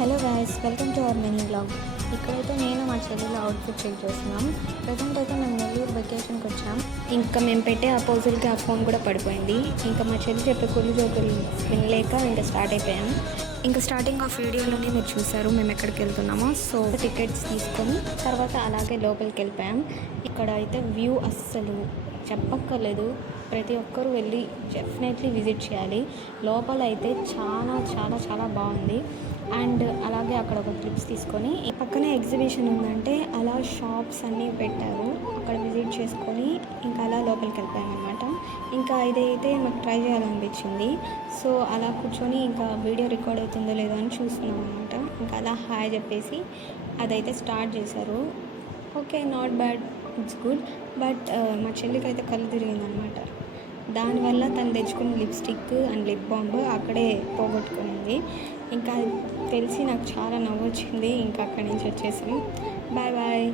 Hello guys, welcome to our mini blog. ఇక్కడైతే నేను మా చెల్లెలు అవుట్ఫిట్ చెక్ చేస్తున్నాం. ప్రజెంట్ అయితే మేము నెల్లూరు వెకేషన్కి వచ్చాం. ఇంకా మేము పెట్టే అపోజిల్కి ఆ ఫోన్ కూడా పడిపోయింది. ఇంకా మా చెల్లి చెప్పే కుళ్ళు జోకులు వినలేక ఇంకా స్టార్ట్ అయిపోయాం. ఇంకా స్టార్టింగ్ ఆఫ్ వీడియోలోనే మీరు చూసారు మేము ఎక్కడికి వెళ్తున్నామో. సో టికెట్స్ తీసుకొని తర్వాత అలాగే లోపలికి వెళ్ళిపోయాం. ఇక్కడ అయితే వ్యూ అస్సలు చెప్పక్కర్లేదు. ప్రతి ఒక్కరూ వెళ్ళి డెఫినెట్లీ విజిట్ చేయాలి. లోపల అయితే చాలా చాలా చాలా బాగుంది. అండ్ అలాగే అక్కడ ఒక క్లిప్స్ తీసుకొని పక్కనే ఎగ్జిబిషన్ ఉందంటే అలా షాప్స్ అన్నీ పెట్టారు. అక్కడ విజిట్ చేసుకొని ఇంకా అలా లోపలికి వెళ్ళిపోయాం అనమాట. ఇంకా ఇదైతే మాకు ట్రై చేయాలనిపించింది. సో అలా కూర్చొని ఇంకా వీడియో రికార్డ్ అవుతుందో లేదో అని చూస్తున్నాం అనమాట. ఇంకా అలా హాయ్ చెప్పేసి అదైతే స్టార్ట్ చేశారు. Okay, not bad, it's good. But మా చెల్లికి అయితే కళ్ళు తిరిగిందనమాట. దానివల్ల తను తెచ్చుకున్న లిప్స్టిక్ అండ్ లిప్ బామ్ అక్కడే పోగొట్టుకునింది. ఇంకా తెలిసి నాకు చాలా నవ్వు వచ్చింది. ఇంకా అక్కడి నుంచి వచ్చేసి బాయ్ బాయ్.